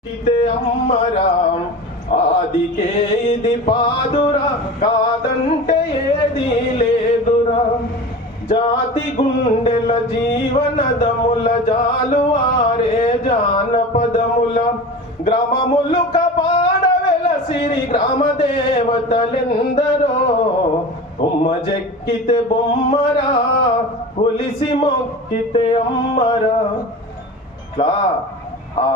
అమ్మరా ఆదికే ఇది పాదురా కాదంటే ఏది లేదురా జాతి గుండెల జీవనదముల జాలువారే జానపదముల గ్రామములు కపాడవెలసిరి గ్రామ దేవతలెందరో ఉమ్మజెక్కితే బొమ్మరా పులిసి మొక్కితే అమ్మరా. ఇట్లా ఆ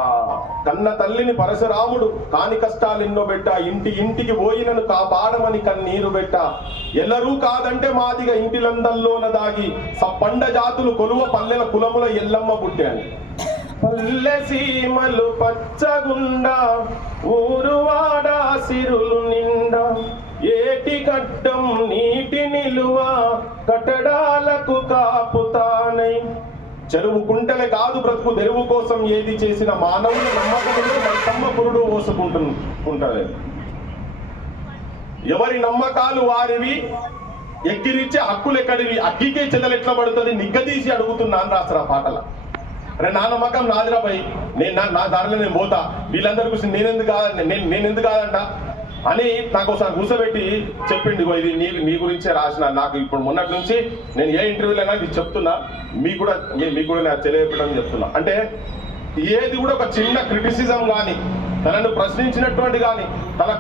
కన్న తల్లిని పరశురాముడు కాని కష్టాలు ఎన్నో పెట్ట ఇంటికి పోయినను కాపాడమని కన్నీరు పెట్ట ఎల్లరూ కాదంటే మాదిగా ఇంటిలందల్లోన దాగి సప్పండ జాతులు కొలువ పల్లెల కులముల ఎల్లమ్మ పుట్టాను. పల్లె సీమలు పచ్చగుండా ఊరువాడ సిరులు నిండా ఏటి గడ్డం నీటి నిలువ కట్టడాలకు కాపుతానై చెరువు కుంటలే కాదు బ్రతుకు తెరువు కోసం ఏది చేసిన మానవుని నమ్మకంలో తమ్మ పురుడు పోసుకుంటుంటారు. ఎవరి నమ్మకాలు వారివి, ఎక్కిరిచ్చే హక్కులు ఎక్కడివి, అగ్గికే చెదలెట్లా పడుతుంది నిగ్గదీసి అడుగుతున్నాను రాసరా పాటల. అరే నా నమ్మకం నాదిరాపై నా దారిలో నేను పోతా, వీళ్ళందరి గురించి నేనెందుకు కాదంట అని నాకు ఒకసారి కూర్చోబెట్టి చెప్పింది. ఇది నీ గురించే రాసిన, నాకు ఇప్పుడు మొన్నటి నుంచి నేను ఏ ఇంటర్వ్యూలో అయినా ఇది చెప్తున్నా, మీకు కూడా నేను తెలియపెట్టడం చెప్తున్నా. అంటే ఏది కూడా ఒక చిన్న క్రిటిసిజం కానీ తనను ప్రశ్నించినటువంటి కానీ తన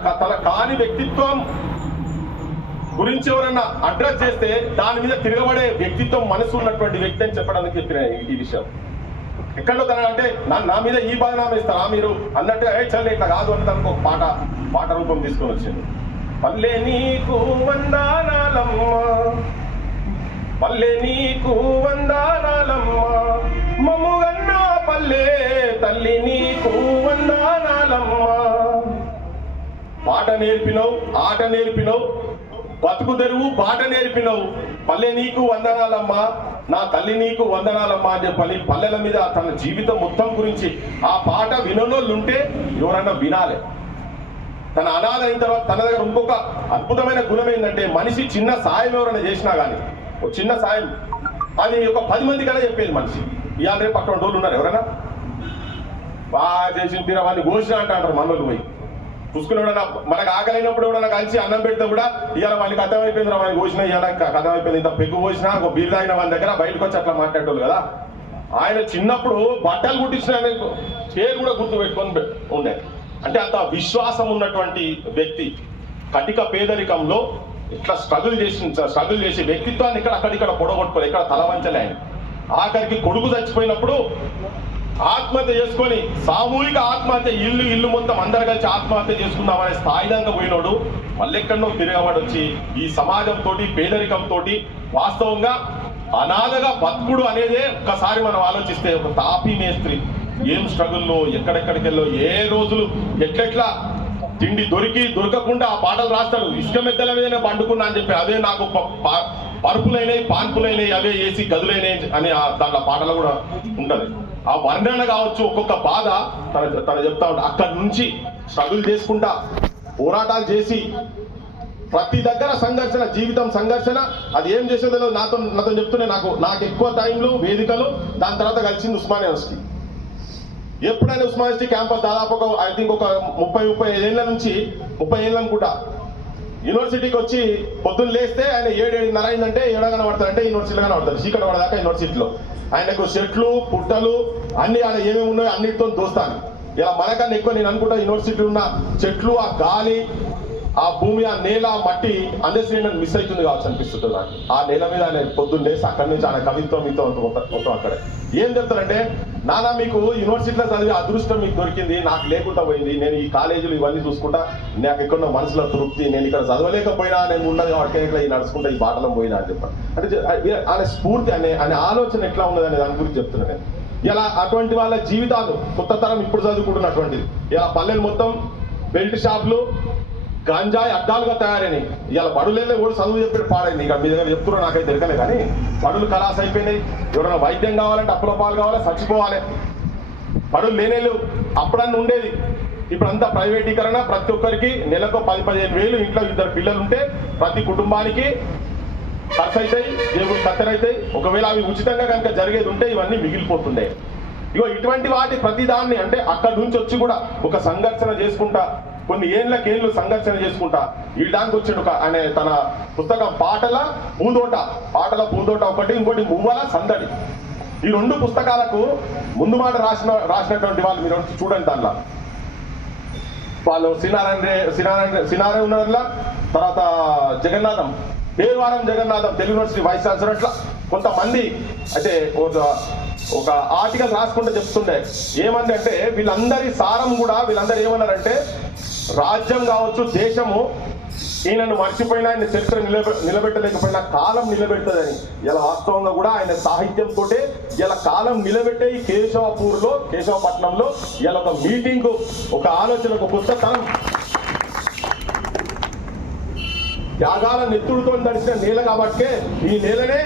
కాని వ్యక్తిత్వం గురించి ఎవరన్నా అడ్రస్ చేస్తే దాని మీద తిరగబడే వ్యక్తిత్వం మనసు ఉన్నటువంటి వ్యక్తి అని చెప్పడానికి చెప్పిన ఈ విషయం. ఎక్కడో తన అంటే నా మీద ఈ బదనామా ఇస్తారా మీరు అన్నట్టు చల్ ఇట్లా కాదు అంటే తనకు ఒక పాట రూపం తీసుకొని వచ్చింది. పల్లె నీకు వందనాలమ్మ, పల్లె నీకు వందనాలమ్మ, మమ్ముగన్నా పల్లె తల్లి నీకు వందనాలమ్మ. పాట నేర్పినవు, ఆట నేర్పినవు, బతుకు తెరువు బాట నేర్పినవు, పల్లె నీకు వందనాలమ్మా, నా తల్లి నీకు వందనాలమ్మా అని చెప్పని పల్లెల మీద తన జీవితం మొత్తం గురించి ఆ పాట వినోళ్ళుంటే ఎవరన్నా వినాలి. తన అనాథ అయిన తర్వాత తన దగ్గర ఇంకొక అద్భుతమైన గుణం ఏంటంటే మనిషి చిన్న సాయం ఎవరైనా చేసినా కానీ ఒక చిన్న సాయం అది ఒక 10 మంది కన్నా చెప్పేది మనిషి. ఇవాళ రేపు పక్కన డోళ్ళు ఉన్నారు ఎవరైనా బాగా చేసిన తీరా వాడిని ఘోషణ అంటారు మనోళ్ళు పోయి చూసుకునేవాడన్నా మనకు ఆకలినప్పుడు ఎవడన్నా కలిసి అన్నం పెడితే కూడా ఇవాళ వానికి అర్థమైపోయింది రా వానికి పోసినా ఇవాళ అర్థమైపోయింది ఇంత పెగ్గు పోసినా ఒక బీర్ తాగిన వాని దగ్గర బయటకు వచ్చి అట్లా మాట్లాడేవాళ్ళు కదా. ఆయన చిన్నప్పుడు బట్టలు కుట్టించిన పేరు కూడా గుర్తు పెట్టుకొని ఉండే. అంటే అంత విశ్వాసం ఉన్నటువంటి వ్యక్తి కటిక పేదరికంలో ఇట్లా స్ట్రగుల్ చేసి వ్యక్తిత్వాన్ని అక్కడిక్కడ పొడగొట్టుకోవాలి, ఇక్కడ తలవంచలే. ఆయన ఆఖరికి కొడుకు చచ్చిపోయినప్పుడు ఆత్మహత్య చేసుకొని సామూహిక ఆత్మహత్య ఇల్లు మొత్తం అందరు కలిసి ఆత్మహత్య చేసుకుందామనే స్థాయి దాకా పోయినోడు మళ్ళెక్కడో తిరగబడి వచ్చి ఈ సమాజంతో పేదరికంతో వాస్తవంగా అనాథగా బతుకుడు అనేదే ఒక్కసారి మనం ఆలోచిస్తే ఒక తాపీ మేస్త్రి ఏం స్ట్రగుల్లో ఎక్కడెక్కడికి వెళ్ళో ఏ రోజులు ఎట్లెట్లా తిండి దొరకకుండా ఆ పాటలు రాస్తాడు. ఇసుక మెద్దల మీదనే పండుకున్నా అని చెప్పి అవే నాకు పరుపులైనవి పాన్పులైనవి అవే ఏసీ గదులైనవి అని దాంట్లో పాటలు కూడా ఉంటది. ఆ వర్ణన కావచ్చు ఒక్కొక్క బాధ తన చెప్తా ఉంటా. అక్కడి నుంచి స్ట్రగుల్ చేసుకుంటా పోరాటాలు చేసి ప్రతి దగ్గర సంఘర్షణ, జీవితం సంఘర్షణ. అది ఏం చేసేదో నాతో చెప్తూనే నాకు ఎక్కువ టైంలో వేదికలు దాని తర్వాత కలిసింది ఉస్మానియా యూనివర్సిటీ. ఎప్పుడైనా ఉస్మానియా యూనివర్సిటీ క్యాంపస్ దాదాపు ఐ థింక్ ఒక 35 ఏళ్ళ నుంచి 30 ఏళ్ళు అనుకుంటా యూనివర్సిటీకి వచ్చి పొద్దున్న లేస్తే ఆయన 7:30 అయిందంటే 7 కనబడతాడంటే యూనివర్సిటీలో కనబడతాడు. చీకటి పడదాకా యూనివర్సిటీలో ఆయనకు చెట్లు పుట్టలు అన్ని ఆడ ఏమేమి ఉన్నాయో అన్నిటితో దోస్తాను. ఇలా మనకన్నా ఎక్కువ నేను అనుకుంటా యూనివర్సిటీ ఉన్న చెట్లు, ఆ గాలి, ఆ భూమి, ఆ నేల, ఆ మట్టి అందరి నన్ను మిస్ అవుతుంది కావచ్చు అనిపిస్తుంది నాకు. ఆ నేల మీద ఆయన పొద్దున్న లేసి అక్కడి నుంచి ఆయన కవిత్వం మీతో మొత్తం అక్కడే ఏం చెప్తారంటే నానా మీకు యూనివర్సిటీలో చదివే అదృష్టం మీకు దొరికింది, నాకు లేకుండా పోయింది. నేను ఈ కాలేజీలు ఇవన్నీ చూసుకుంటా నాకు ఎక్కడో మనసులో తృప్తి, నేను ఇక్కడ చదవలేకపోయినా నేను ఉన్నది కాబట్టి ఇట్లా ఈ నడుచుకుంటా ఈ బాటలో పోయినా అని చెప్పాను. అంటే ఆయన స్ఫూర్తి అనే ఆలోచన ఎట్లా ఉన్నది అనే దాని గురించి చెప్తున్నాను నేను. ఇలా అటువంటి వాళ్ళ జీవితాలు కొత్త తరం ఇప్పుడు చదువుకుంటున్నటువంటిది. ఇలా పల్లెలు మొత్తం బెల్ట్ షాపులు గంజాయి అడ్డాలుగా తయారైనాయి. ఇలా బడులేలే కూడా చదువు చెప్పి పాడైంది. ఇక మీ దగ్గర చెప్తున్నా నాకైతే దొరకలే కానీ బడులు కళాస్ అయిపోయినాయి. ఎవరైనా వైద్యం కావాలంటే అప్పుల పాలు కావాలి, చచ్చిపోవాలి. బడులు లేనేళ్ళు అప్పుడన్నా ఉండేది, ఇప్పుడు అంతా ప్రైవేటీకరణ. ప్రతి ఒక్కరికి నెలకు 10-15 వేలు, ఇంట్లో 2 పిల్లలు ఉంటే ప్రతి కుటుంబానికి ఖర్చు అవుతాయి, జేబులు కత్తెరవుతాయి. ఒకవేళ అవి ఉచితంగా కనుక జరిగేది ఉంటే ఇవన్నీ మిగిలిపోతుండే. ఇగో ఇటువంటి వాటి ప్రతిదాన్ని అంటే అక్కడి నుంచి వచ్చి కూడా ఒక సంఘర్షణ చేసుకుంటా కొన్ని ఏళ్ళకేళ్ళు సంఘర్షణ చేసుకుంటా ఈ దానికి వచ్చిండు ఆయన తన పుస్తకం పాటల పూదోట ఒకటి, ఇంకోటి మువ్వల సందడి. ఈ రెండు పుస్తకాలకు ముందు మాట రాసినటువంటి వాళ్ళు మీరు చూడండి. దాంట్లో వాళ్ళు సినారాయణ ఉన్నట్ల, తర్వాత జగన్నాథం, పేరువారం Jagannatham Telugu university vice chancellor, అట్లా కొంతమంది అయితే ఒక ఆర్టికల్ రాసుకుంటూ చెప్తుండే ఏమంది అంటే వీళ్ళందరి సారం కూడా వీళ్ళందరూ ఏమన్నారంటే రాజ్యం కావచ్చు దేశము ఈయనను మర్చిపోయినా ఆయన చరిత్ర నిలబెట్టలేకపోయినా కాలం నిలబెడుతుందని ఇలా వాస్తవంగా కూడా ఆయన సాహిత్యంతో ఇలా కాలం నిలబెట్టే ఈ కేశవపట్నంలో ఇలా ఒక మీటింగ్, ఒక ఆలోచన, ఒక పుస్తకం త్యాగాల నెత్తుడితో నడిచిన నేల కాబట్టి ఈ నేలనే